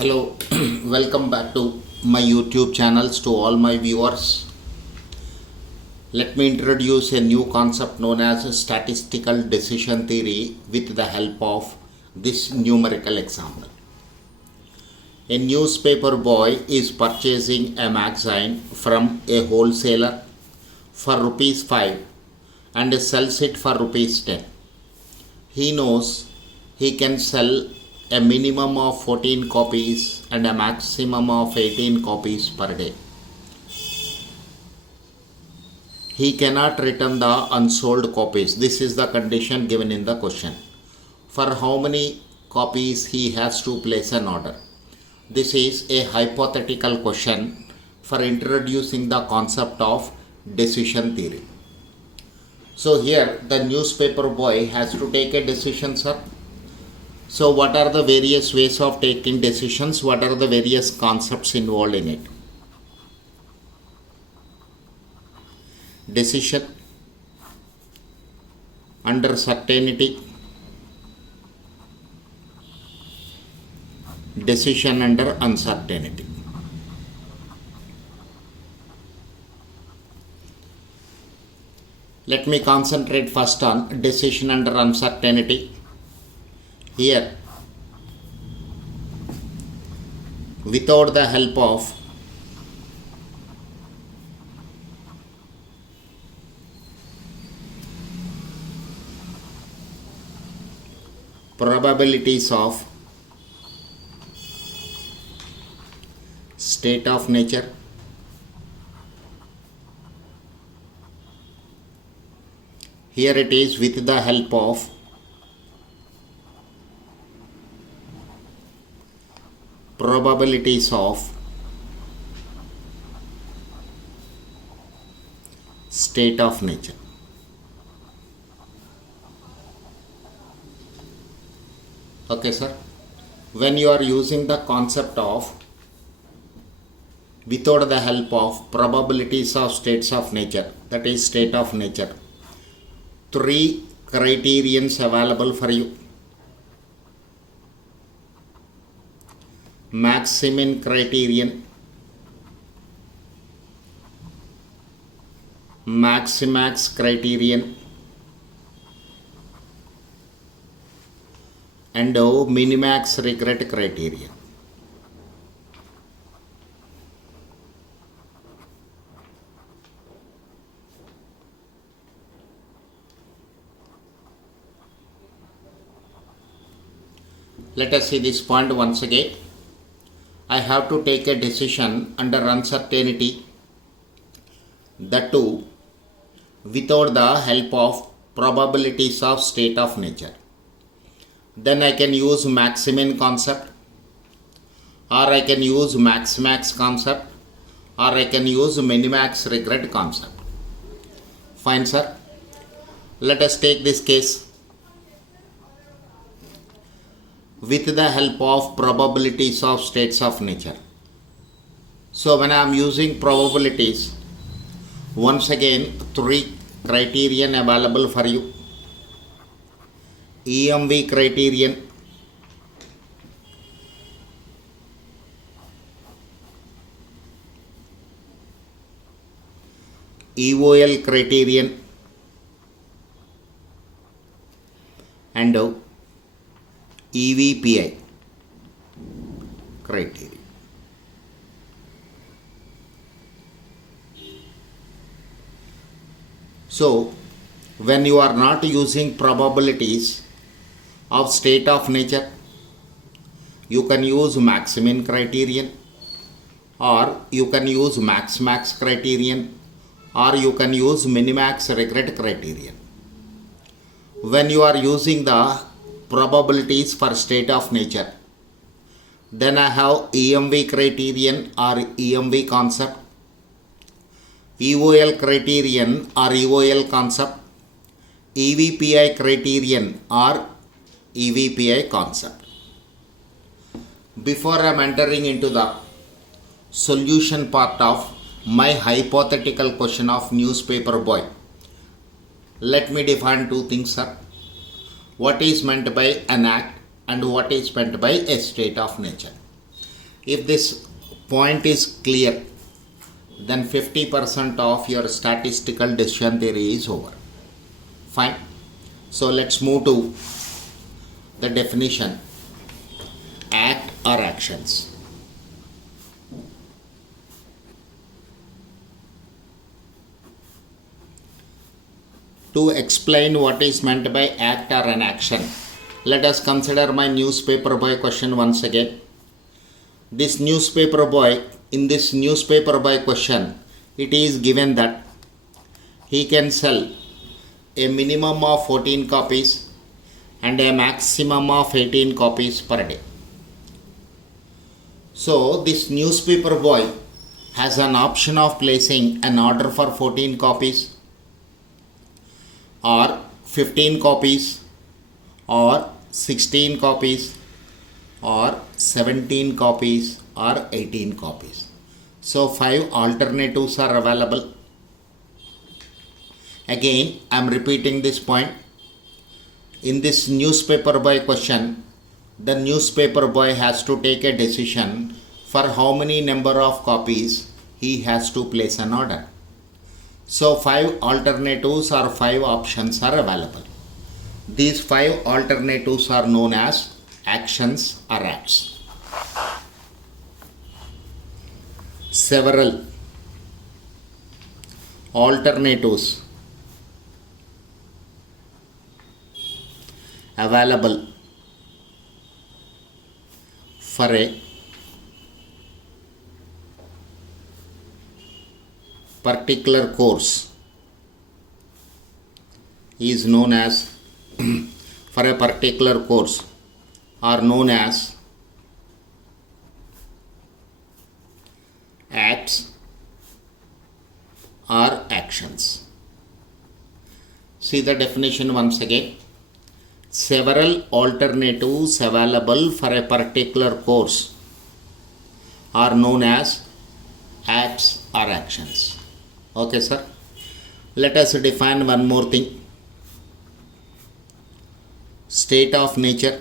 Hello, welcome back to my YouTube channels to all my viewers. Let me introduce a new concept known as statistical decision theory with the help of this numerical example. A newspaper boy is purchasing a magazine from a wholesaler for rupees 5 and sells it for rupees 10. He knows he can sell a minimum of 14 copies and a maximum of 18 copies per day. He cannot return the unsold copies. This is the condition given in the question. For how many copies he has to place an order? This is a hypothetical question for introducing the concept of decision theory. So here the newspaper boy has to take a decision, sir. So what are the various ways of taking decisions? What are the various concepts involved in it? Decision under certainty, decision under uncertainty. Let me concentrate first on decision under uncertainty. Here, without the help of probabilities of state of nature, here it is with the help of probabilities of state of nature. Okay, sir. When you are using the concept of without the help of probabilities of states of nature, that is state of nature, three criterions available for you. Maximin criterion, Maximax criterion, and Minimax regret criterion. Let us see this point once again. I have to take a decision under uncertainty, that too without the help of probabilities of state of nature. Then I can use Maximin concept, or I can use Maximax concept, or I can use Minimax regret concept. Fine, sir. Let us take this case. With the help of probabilities of states of nature. So when I am using probabilities, once again three criterion available for you. EMV criterion, EOL criterion, and EVPI criteria. So, when you are not using probabilities of state of nature, you can use Maximin criterion, or you can use Maximax criterion, or you can use Minimax regret criterion. When you are using the probabilities for state of nature, then I have EMV criterion or EMV concept, EOL criterion or EOL concept, EVPI criterion or EVPI concept. Before I am entering into the solution part of my hypothetical question of newspaper boy, let me define two things, sir. What is meant by an act and what is meant by a state of nature. If this point is clear, then 50% of your statistical decision theory is over. Fine. So let's move to the definition. Act or actions. To explain what is meant by act or an action, let us consider my newspaper boy question once again. This newspaper boy, in this newspaper boy question, it is given that he can sell a minimum of 14 copies and a maximum of 18 copies per day. So this newspaper boy has an option of placing an order for 14 copies or 15 copies or 16 copies or 17 copies or 18 copies. So 5 alternatives are available. Again, I am repeating this point. In this newspaper boy question, the newspaper boy has to take a decision for how many number of copies he has to place an order. So 5 alternatives or 5 options are available. These 5 alternatives are known as actions or acts. Several alternatives available for a particular course is known as for a particular course are known as acts or actions. See the definition once again. Several alternatives available for a particular course are known as acts or actions. Okay, sir. Let us define one more thing. State of nature.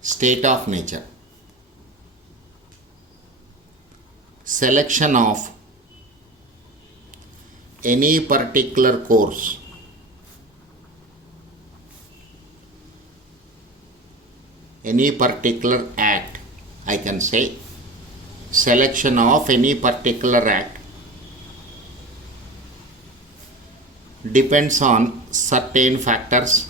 State of nature. Selection of any particular course any particular act, I can say. Selection of any particular act depends on certain factors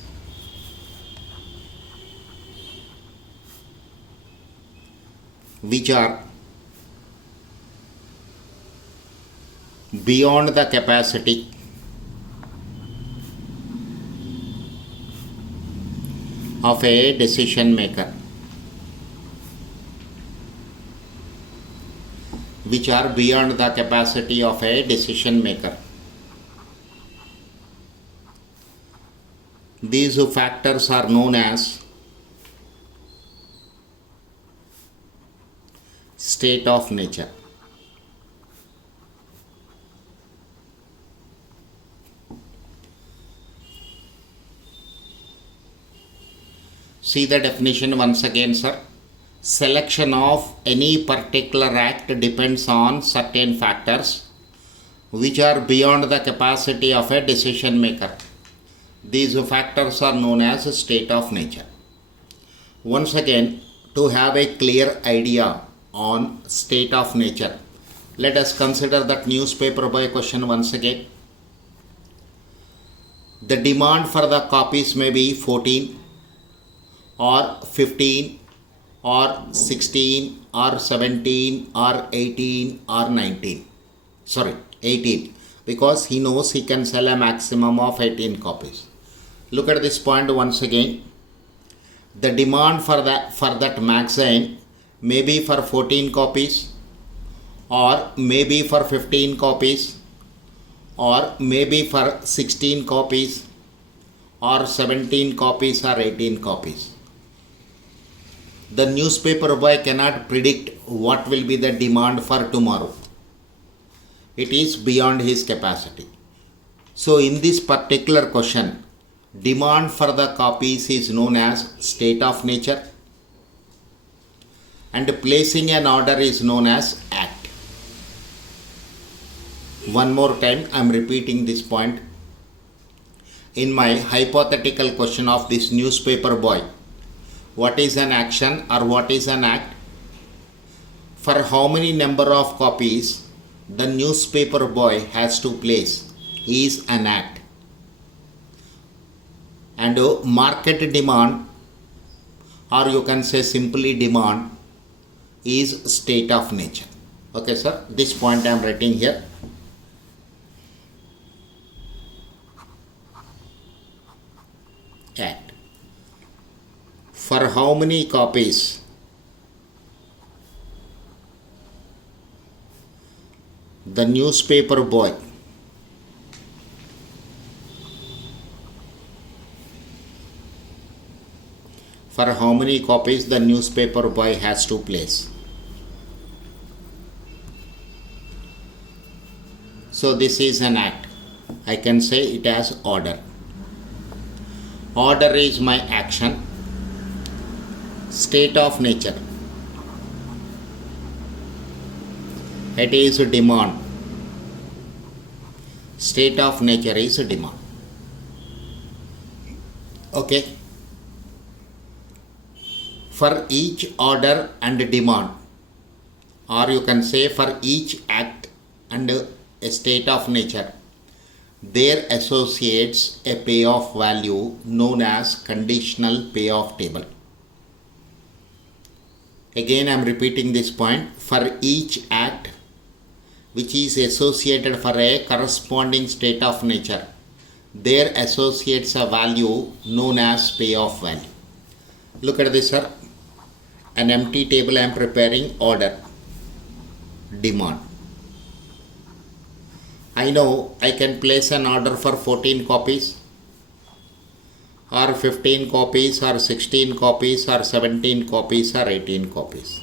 which are beyond the capacity of a decision maker, which are beyond the capacity of a decision maker. These factors are known as state of nature. See the definition once again, sir. Selection of any particular act depends on certain factors which are beyond the capacity of a decision maker. These factors are known as state of nature. Once again, to have a clear idea on state of nature, let us consider that newspaper boy question once again. The demand for the copies may be 14 or 15 or 16 or 17 or 18 or 19. Sorry, 18, because he knows he can sell a maximum of 18 copies. Look at this point once again. The demand for that magazine may be for 14 copies or maybe for 15 copies or maybe for 16 copies or 17 copies or 18 copies. The newspaper boy cannot predict what will be the demand for tomorrow. It is beyond his capacity. So in this particular question, demand for the copies is known as state of nature. and placing an order is known as act. One more time I am repeating this point. In my hypothetical question of this newspaper boy, what is an action or what is an act? For how many number of copies the newspaper boy has to place is an act. And market demand, or you can say simply demand, is state of nature. Okay sir, this point I am writing here. Act. For how many copies the newspaper boy has to place. So this is an act. I can say it as order. Order is my action. State of nature, it is demand. State of nature is demand. Okay. For each order and demand, or you can say for each act and a state of nature, there associates a payoff value known as conditional payoff table. Again I am repeating this point. For each act which is associated for a corresponding state of nature, there associates a value known as payoff value. Look at this sir. An empty table I am preparing. Order, demand. I know I can place an order for 14 copies or 15 copies or 16 copies or 17 copies or 18 copies.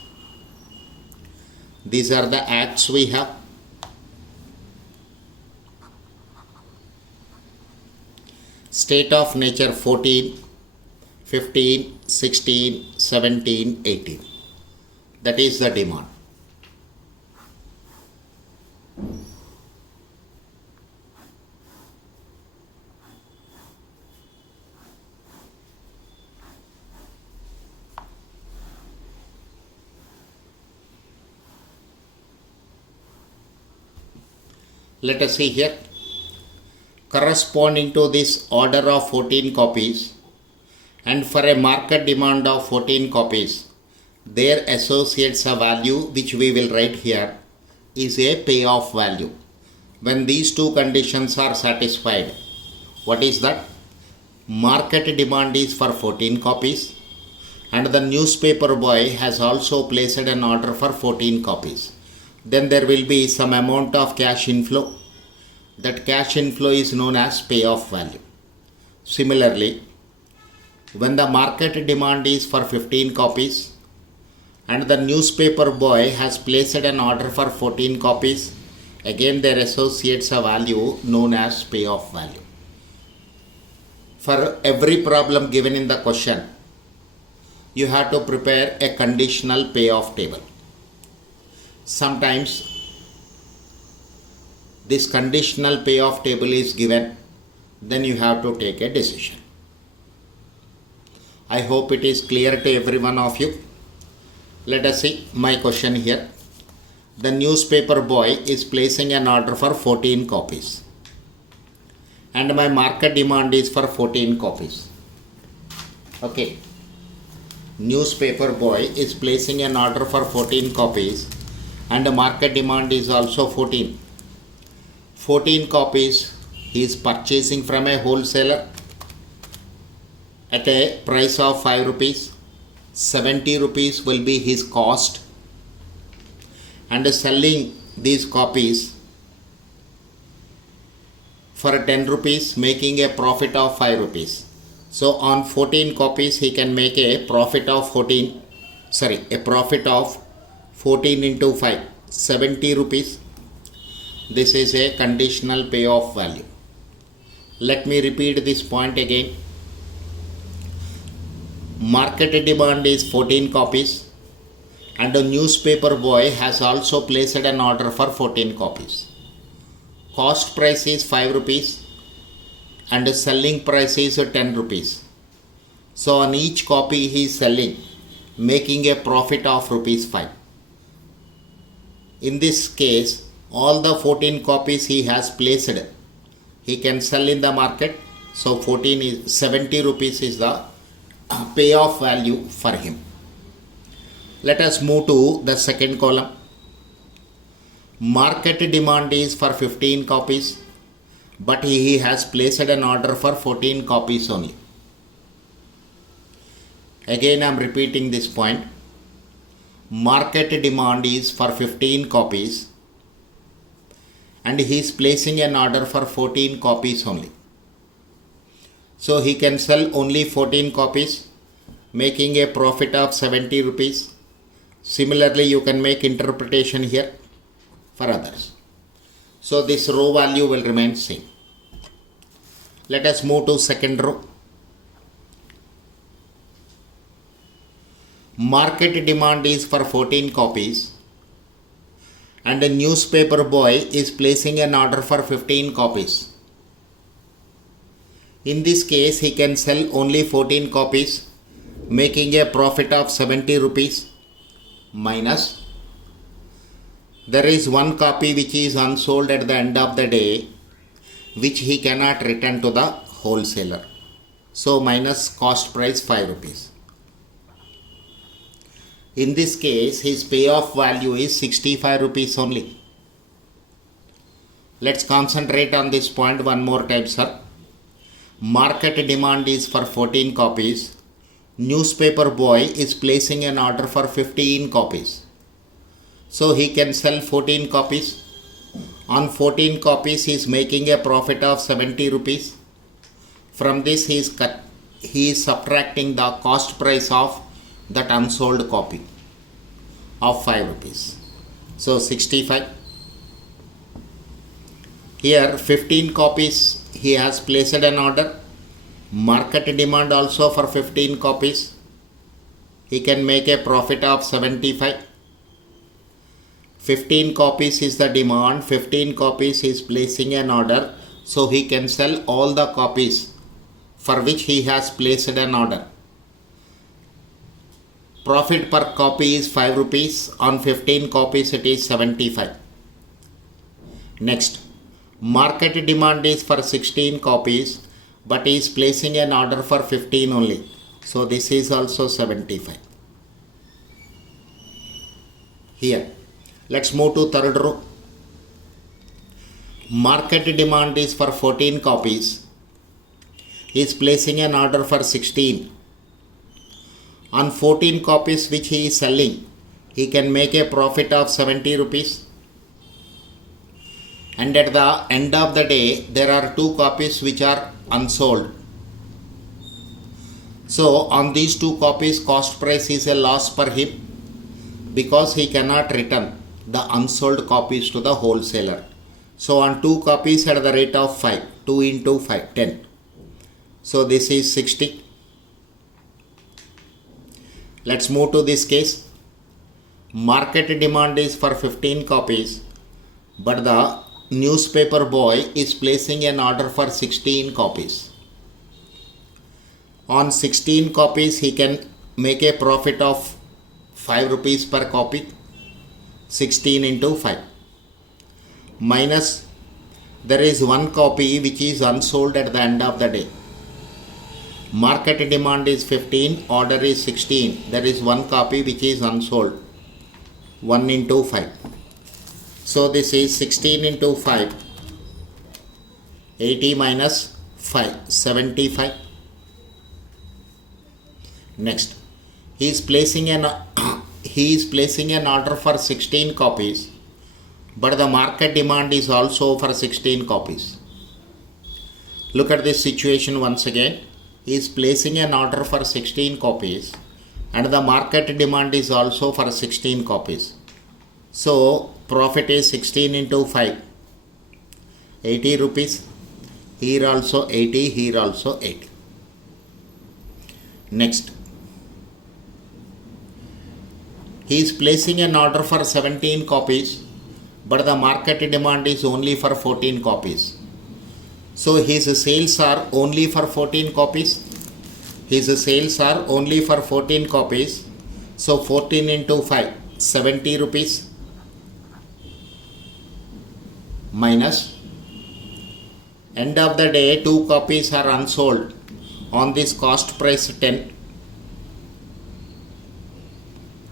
These are the acts we have. State of nature 14, 15, 16, 17, 18. That is the demand. Let us see here. Corresponding to this order of 14 copies and for a market demand of 14 copies, there associates a value which we will write here is a payoff value. When these two conditions are satisfied, what is that? Market demand is for 14 copies and the newspaper boy has also placed an order for 14 copies. Then there will be some amount of cash inflow. That cash inflow is known as payoff value. Similarly, when the market demand is for 15 copies and the newspaper boy has placed an order for 14 copies, again there associates a value known as payoff value. For every problem given in the question, you have to prepare a conditional payoff table. Sometimes this conditional payoff table is given, then you have to take a decision. I hope it is clear to every one of you. Let us see my question here. The newspaper boy is placing an order for 14 copies and my market demand is for 14 copies. Okay. Newspaper boy is placing an order for 14 copies and the market demand is also 14. 14 copies he is purchasing from a wholesaler at a price of 5 rupees. 70 rupees will be his cost and selling these copies for 10 rupees, making a profit of 5 rupees. So on 14 copies he can make a profit of 14 into 5, 70 rupees. This is a conditional payoff value. Let me repeat this point again. Market demand is 14 copies and a newspaper boy has also placed an order for 14 copies. Cost price is 5 rupees and the selling price is 10 rupees. So on each copy he is selling, making a profit of rupees 5. In this case, all the 14 copies he has placed, he can sell in the market. So 70 rupees is the payoff value for him. Let us move to the second column. Market demand is for 15 copies, but he has placed an order for 14 copies only. Again I am repeating this point. Market demand is for 15 copies and he is placing an order for 14 copies only. So he can sell only 14 copies, making a profit of 70 rupees. Similarly, you can make interpretation here for others. So this row value will remain same. Let us move to second row. Market demand is for 14 copies and a newspaper boy is placing an order for 15 copies. In this case, he can sell only 14 copies, making a profit of 70 rupees minus there is one copy which is unsold at the end of the day, which he cannot return to the wholesaler. So minus cost price 5 rupees. In this case, his payoff value is 65 rupees only. Let's concentrate on this point one more time, sir. Market demand is for 14 copies. Newspaper boy is placing an order for 15 copies. So he can sell 14 copies. On 14 copies he is making a profit of 70 rupees. From this he is subtracting the cost price of that unsold copy of 5 rupees. So 65. Here 15 copies he has placed an order. Market demand also for 15 copies. He can make a profit of 75. 15 copies is the demand. 15 copies he is placing an order. So he can sell all the copies for which he has placed an order. Profit per copy is 5 rupees. On 15 copies it is 75. Next, market demand is for 16 copies, but he is placing an order for 15 only. So this is also 75. Here, let's move to third row. Market demand is for 14 copies. He is placing an order for 16. On 14 copies which he is selling, he can make a profit of 70 rupees. And at the end of the day, there are 2 copies which are unsold. So on these 2 copies, cost price is a loss per him because he cannot return the unsold copies to the wholesaler. So on 2 copies at the rate of 5, 2 into 5, 10. So this is 60. Let's move to this case. Market demand is for 15 copies, but the newspaper boy is placing an order for 16 copies. On 16 copies he can make a profit of 5 rupees per copy. 16 into 5 minus there is one copy which is unsold at the end of the day. Market demand is 15, order is 16. There is one copy which is unsold. 1 into 5. So this is 16 into 5. 80 minus 5. 75. Next, he is placing an order for 16 copies, but the market demand is also for 16 copies. Look at this situation once again. He is placing an order for 16 copies and the market demand is also for 16 copies. So profit is 16 into 5, 80 rupees. Here also 80, here also 80. He is placing an order for 17 copies, but the market demand is only for 14 copies. So his sales are only for 14 copies. His sales are only for 14 copies. So 14 into 5, 70 rupees minus end of the day 2 copies are unsold on this cost price 10.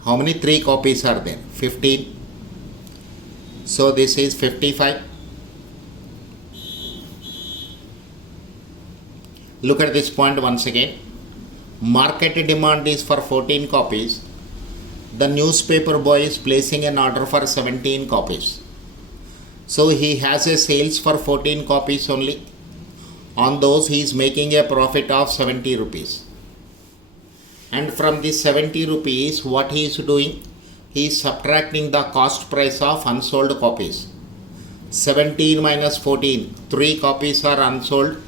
How many 3 copies are there? 15. So this is 55. Look at this point once again. Market demand is for 14 copies. The newspaper boy is placing an order for 17 copies. So he has a sales for 14 copies only. On those he is making a profit of 70 rupees. And from this 70 rupees, what he is doing? He is subtracting the cost price of unsold copies. 17 minus 14, 3 copies are unsold.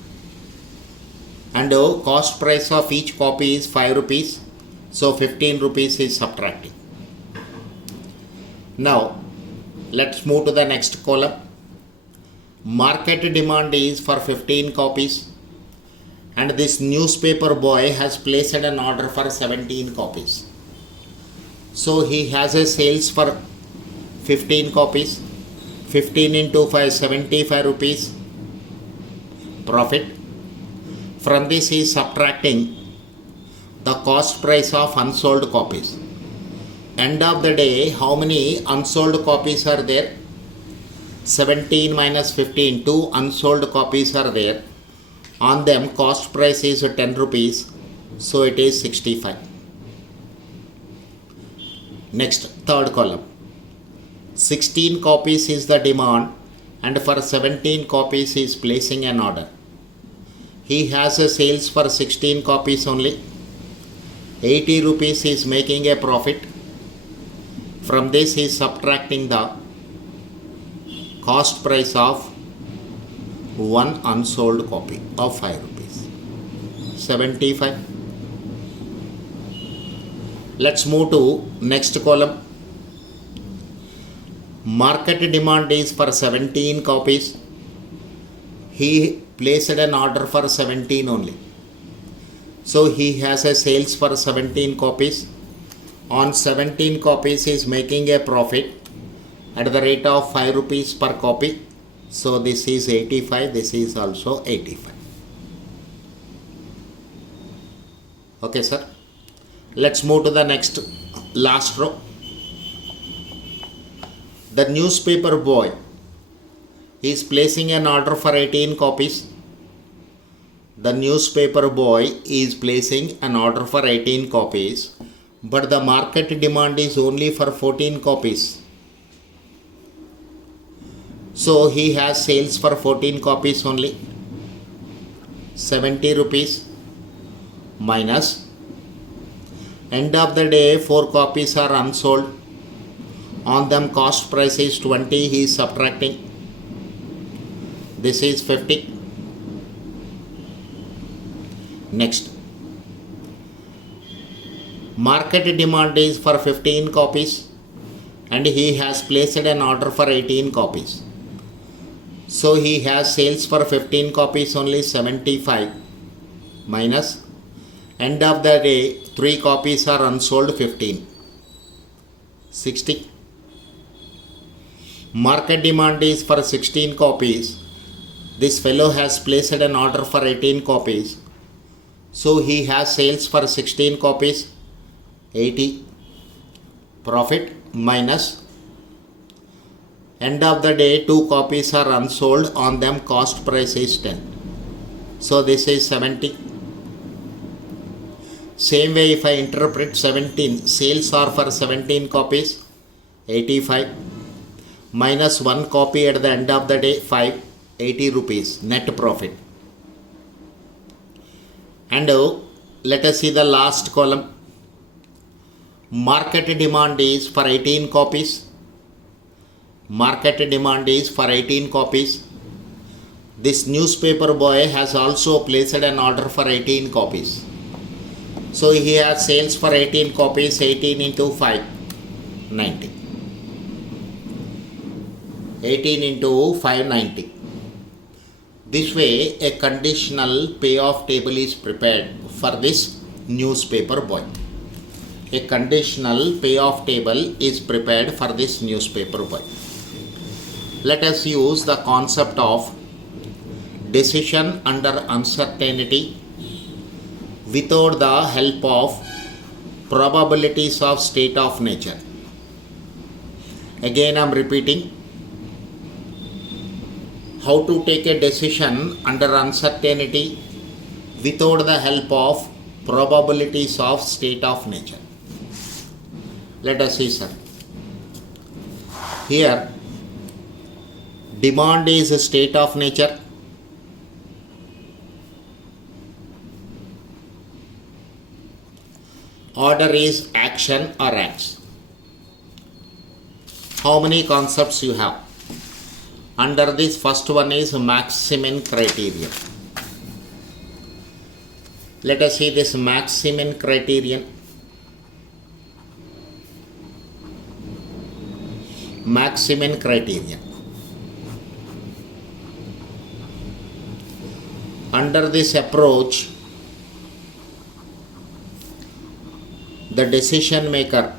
And the cost price of each copy is 5 rupees. So 15 rupees is subtracting. Now, let's move to the next column. Market demand is for 15 copies. And this newspaper boy has placed an order for 17 copies. So he has a sales for 15 copies. 15 into 5, 75 rupees profit. From this he is subtracting the cost price of unsold copies. End of the day, how many unsold copies are there? 17 minus 15, 2 unsold copies are there. On them cost price is 10 rupees, so it is 65. Next, third column. 16 copies is the demand, and for 17 copies he is placing an order. He has a sales for 16 copies only. 80 rupees he is making a profit. From this he is subtracting the cost price of one unsold copy of 5 rupees. 75. Let's move to next column. Market demand is for 17 copies. He placed an order for 17 only. So he has a sales for 17 copies. On 17 copies he is making a profit at the rate of 5 rupees per copy. So this is 85, this is also 85. Okay, sir. Let's move to the next last row. The newspaper boy is placing an order for 18 copies. The newspaper boy is placing an order for 18 copies, but the market demand is only for 14 copies. So he has sales for 14 copies only. 70 rupees minus end of the day 4 copies are unsold. On them cost price is 20, he is subtracting. This is 50. Next, market demand is for 15 copies and he has placed an order for 18 copies. So he has sales for 15 copies only. 75 minus end of the day 3 copies are unsold. 15. 60. Market demand is for 16 copies. This fellow has placed an order for 18 copies. So he has sales for 16 copies. 80. Profit minus end of the day 2 copies are unsold. On them cost price is 10. So this is 70. Same way, if I interpret 17, sales are for 17 copies. 85 minus 1 copy at the end of the day 5. 80 rupees net profit. And let us see the last column. Market demand is for 18 copies. Market demand is for 18 copies. This newspaper boy has also placed an order for 18 copies. So he has sales for 18 copies. 18 into 5, 590. 18 into 590. This way a conditional payoff table is prepared for this newspaper boy. A conditional payoff table is prepared for this newspaper boy. Let us use the concept of decision under uncertainty without the help of probabilities of state of nature. Again I am repeating, how to take a decision under uncertainty without the help of probabilities of state of nature. Let us see, sir. Here demand is a state of nature. Order is action or acts. How many concepts you have? Under this, first one is Maximin criterion. Let us see this Maximin criterion. Maximin criterion. Under this approach, the decision maker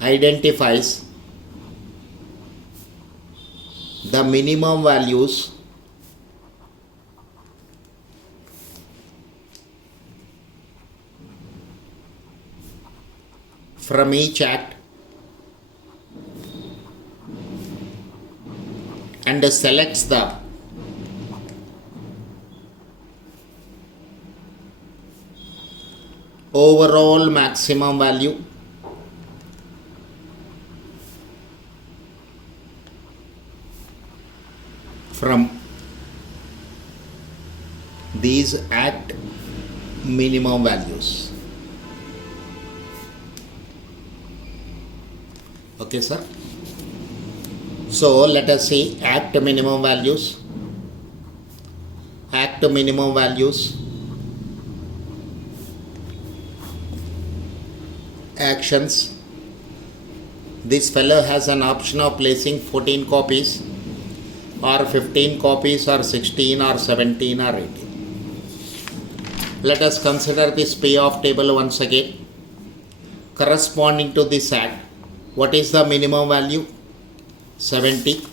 identifies the minimum values from each act and selects the overall maximum value from these act minimum values. Okay, sir. So let us see act minimum values. Act minimum values. Actions. This fellow has an option of placing 14 copies or 15 copies or 16 or 17 or 18. Let us consider this payoff table once again. Corresponding to this act, what is the minimum value? 70.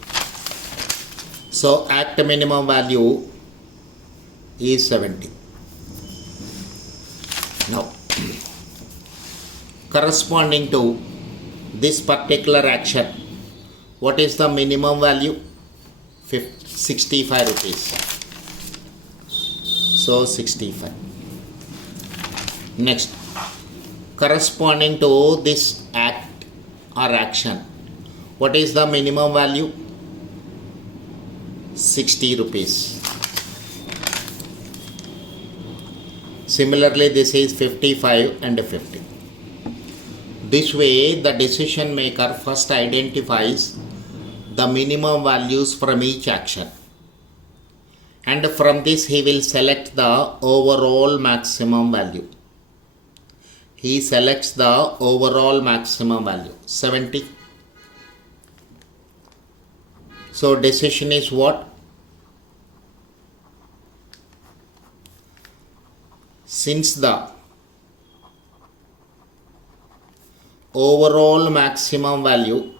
So act minimum value is 70. Now, corresponding to this particular action, what is the minimum value? 65 rupees. So 65. Next, corresponding to this act or action, what is the minimum value? 60 rupees. Similarly, this is 55 and 50. This way, the decision maker first identifies the minimum values from each action, and from this he will select the overall maximum value. He selects the overall maximum value, 70. So decision is what? Since the overall maximum value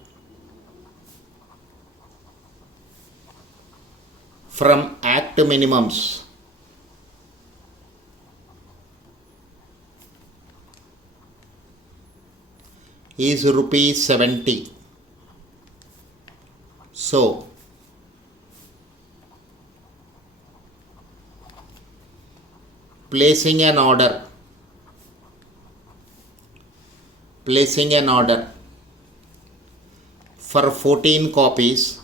from act minimums is rupees 70. So placing an order for 14 copies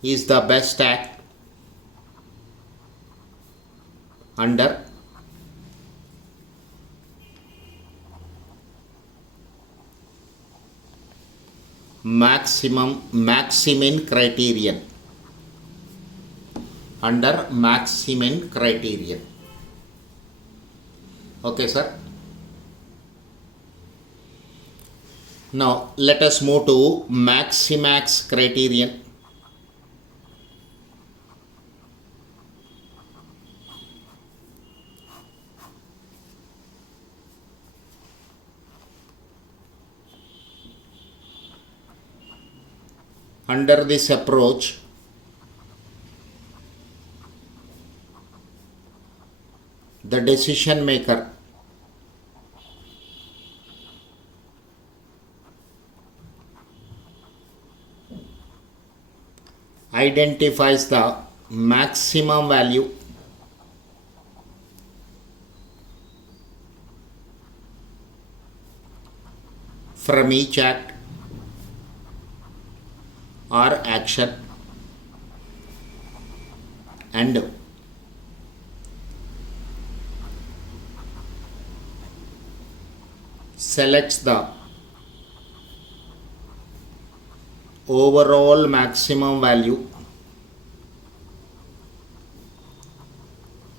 is the best act under Maximin criterion. Under Maximin criterion. Okay, sir. Now let us move to Maximax criterion. Under this approach, the decision maker identifies the maximum value from each act or action and selects the overall maximum value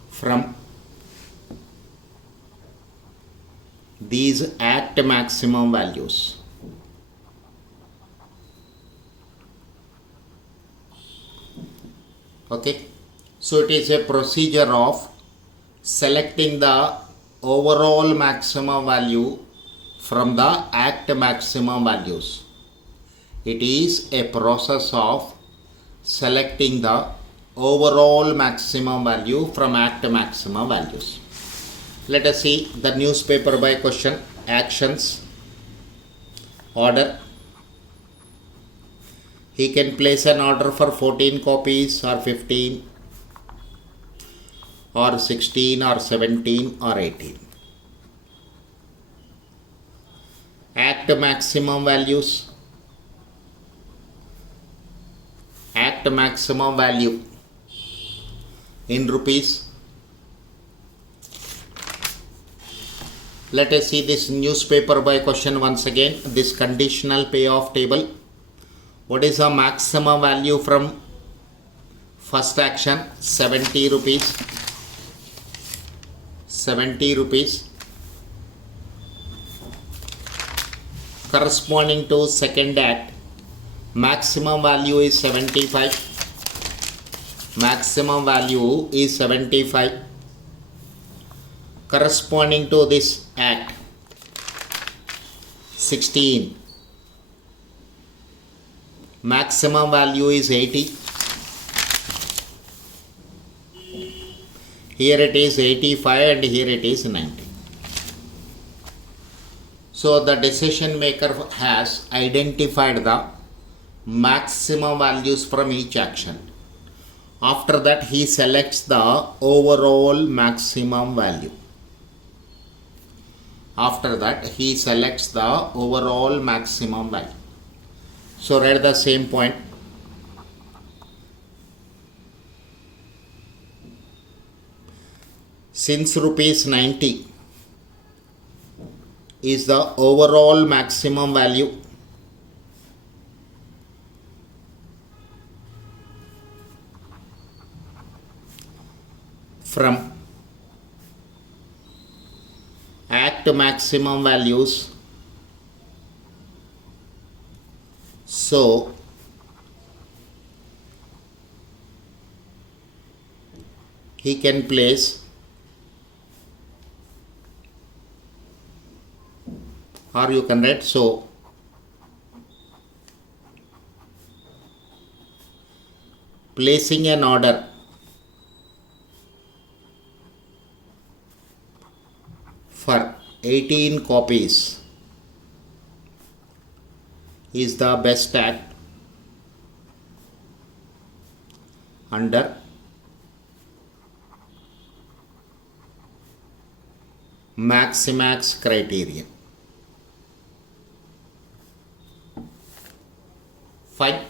from these act maximum values. Okay, so it is a procedure of selecting the overall maximum value from the act maximum values. It is a process of selecting the overall maximum value from act maximum values. Let us see the newspaper by question. Actions, order. He can place an order for 14 copies or 15 or 16 or 17 or 18. Act maximum values. Act maximum value in rupees. Let us see this newspaper by question once again. This conditional payoff table. What is the maximum value from first action? 70 rupees. 70 rupees. Corresponding to second act, maximum value is 75. Maximum value is 75. Corresponding to this act, 16. Maximum value is 80. Here it is 85 and here it is 90. So the decision maker has identified the maximum values from each action. After that, he selects the overall maximum value. After that, he selects the overall maximum value. So write the same point. Since rupees 90 is the overall maximum value, from act maximum values, so he can place, or you can write so. Placing an order for 18 copies is the best act under Maximax criterion. Fine.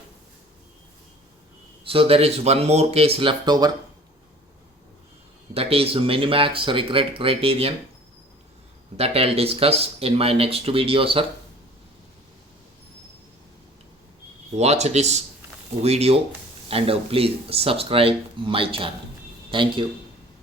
So there is one more case left over, that is Minimax regret criterion, that I will discuss in my next video, sir. Watch this video and please subscribe my channel. Thank you.